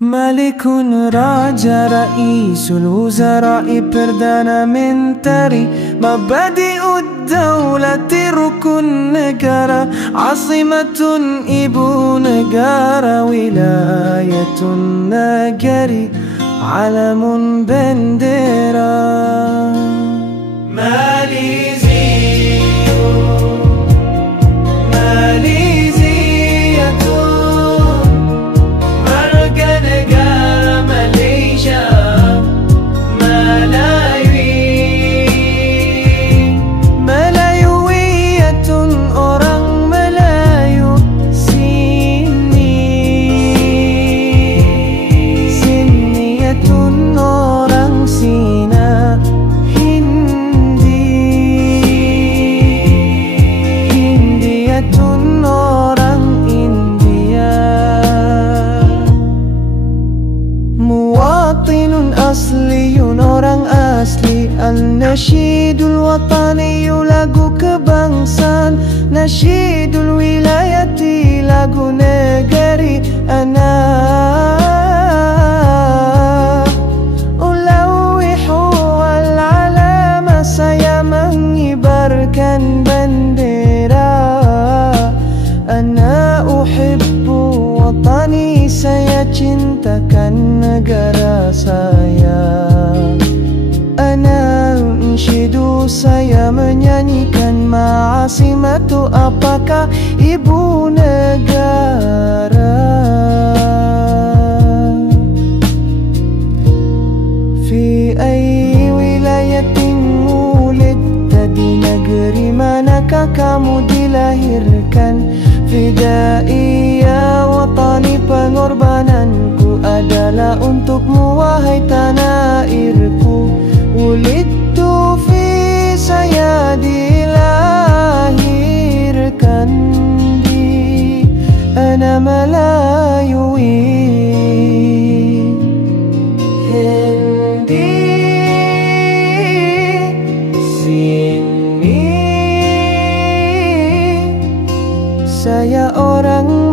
Malikun Raja Raisul Wuzara'i Perdana Menteri Mabadi'ud Dawlati Rukun Negara Asimatun Ibu Negara Wilayatun Nagari Alamun Bendera Muwatinun asliyun orang asli An-Nasyidul Watani lagu kebangsaan Nasyidul Wilayati lagu negeri Ana Ulawihu wal-alama saya mengibarkan bendera Ana uhibbu watani saya cintakan negara saya Ana unsyidu saya menyanyikan Ma'asimatu apakah ibu negara Fi ayyi wilayatin wulidta di negeri manakah kamu dilahirkan Fidaiyah watani pengorbananku adalah untukmu wahai tanah airku Wulidtu fi saya dilahirkan di Ana Malayuwi Hindi sini Saya orang